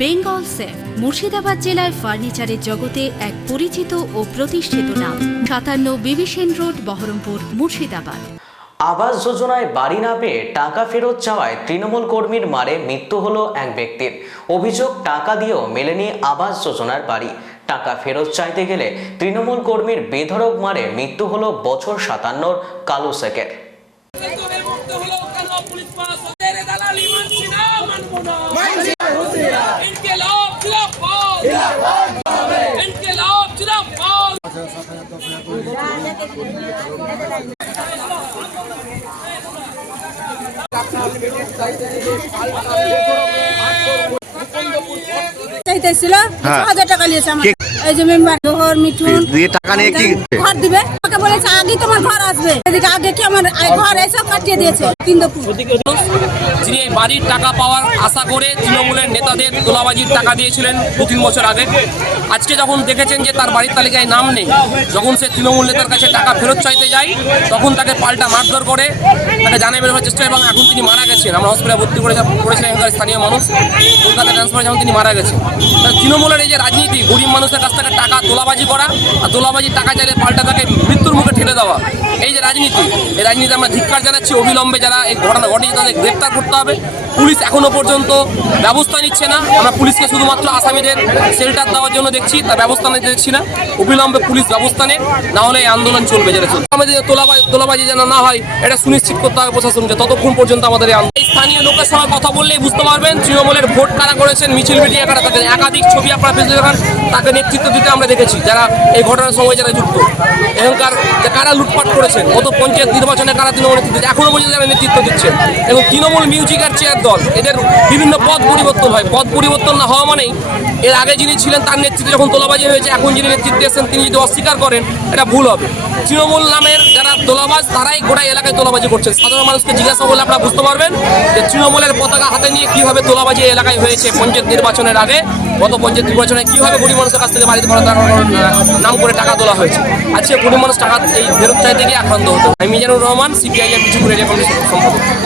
Bengal safe Murshidabad জেলায় ফার্নিচারের জগতে এক পরিচিত ও প্রতিষ্ঠিত নাম। সাতান্ন বিবিসেন রোড বহরমপুর মুর্শিদাবাদ। আবাস যোজনায় বাড়ি না পেয়ে টাকা ফেরত চাওয়ায় তৃণমূল কর্মীর মারে মৃত্যু হলো এক ব্যক্তির। অভিযোগ টাকা দিয়েও মেলেনি আবাস যোজনার বাড়ি। টাকা ফেরত চাইতে গেলে তৃণমূল কর্মীর বেধড়ক মারে মৃত্যু হলো বছর সাতান্নর কালু শেখের চাইতেছিল হ্যাঁ। হাজার টাকা নিয়েছে আমার এই যে মেম্বার জোহর মিঠুন দিয়ে টাকা নিয়ে কি- ঘর দিবে। আমাকে বলেছে আগে তোমার ঘর আসবে। এদিকে আগে কি আমার ঘর এসে কাটিয়ে দিয়েছে। তিনদপুর যিনি এই বাড়ির টাকা পাওয়ার আশা করে তৃণমূলের নেতাদের তোলাবাজির টাকা দিয়েছিলেন দু তিন বছর আগে। আজকে যখন দেখেছেন যে তার বাড়ির তালিকায় নাম নেই, যখন সে তৃণমূল নেতার কাছে টাকা ফেরত চাইতে যায়, তখন তাকে পাল্টা মারধর করে তাকে জানে বের হওয়ার চেষ্টা এবং এখন তিনি মারা গেছেন। আমরা হসপিটালে ভর্তি করে করেছিলেন এখানকার স্থানীয় মানুষ। কলকাতা ট্রান্সফার যখন তিনি মারা গেছেন। তৃণমূলের এই যে রাজনীতি, গরিব মানুষের কাছ থেকে টাকা তোলাবাজি করা আর তোলাবাজি টাকা চাইলে পাল্টা তাকে মৃত্যুর মুখে ঠেলে দেওয়া, এই যে রাজনীতি, এই রাজনীতি আমরা ধিক্কার জানাচ্ছি অবিলম্বে যারা এই ঘটনা ঘটিয়েছে তাদের গ্রেপ্তার করতে হবে। পুলিশ এখনও পর্যন্ত ব্যবস্থা নিচ্ছে না। আমরা পুলিশকে শুধুমাত্র আসামিদের শেল্টার দেওয়ার জন্য দেখছি তার ব্যবস্থা নিতে দেখছি না। অবিলম্বে পুলিশ ব্যবস্থা নেই না হলে এই আন্দোলন চলবে যেটা চলবে। আমাদের তোলাবাজি যেন না হয় এটা সুনিশ্চিত করতে হবে প্রশাসনকে ততক্ষণ পর্যন্ত আমাদের এই আন্দোলন স্থানীয় লোকের সঙ্গে কথা বললেই বুঝতে পারবেন তৃণমূলের ভোট কারা করেছেন মিছিল মিটিয়ে কারা তাদের একাধিক ছবি আপনারা দেখান তাকে নেতৃত্ব দিতে আমরা দেখেছি যারা এই ঘটনার সময় যারা যুক্ত। এখানকার কারা লুটপাট করেছেন গত পঞ্চায়েত নির্বাচনে কারা তৃণমূল নেতৃত্ব দিচ্ছে, এখনও পর্যন্ত যারা নেতৃত্ব দিচ্ছেন। এবং তৃণমূল মিউজিকের চেয়ার দল। এদের বিভিন্ন পদ পরিবর্তন হয়। পদ পরিবর্তন না হওয়া মানেই এর আগে যিনি ছিলেন তার নেতৃত্বে যখন তোলাবাজি হয়েছে, এখন যিনি নেতৃত্বে এসেছেন, তিনি যদি অস্বীকার করেন, এটা ভুল হবে। তৃণমূল নামের যারা তোলাবাজ, তারাই গোটা এলাকায় তোলাবাজি করছেন সাধারণ মানুষকে জিজ্ঞাসা করলে আপনারা বুঝতে পারবেন যে তৃণমূলের পতাকা হাতে নিয়ে কীভাবে তোলাবাজি এলাকায় হয়েছে পঞ্চায়েত নির্বাচনের আগে, গত পঞ্চায়েত নির্বাচনে কীভাবে গরিব মানুষের কাছ থেকে বাড়িতে ভাড়া নাম করে টাকা তোলা হয়েছে। আজকে গরিব মানুষ টাকা এই ফেরত চাইতে গিয়ে আক্রান্ত হতো আমি মিজানুর রহমান সিপিআই এর কিছু করে সম্পাদক।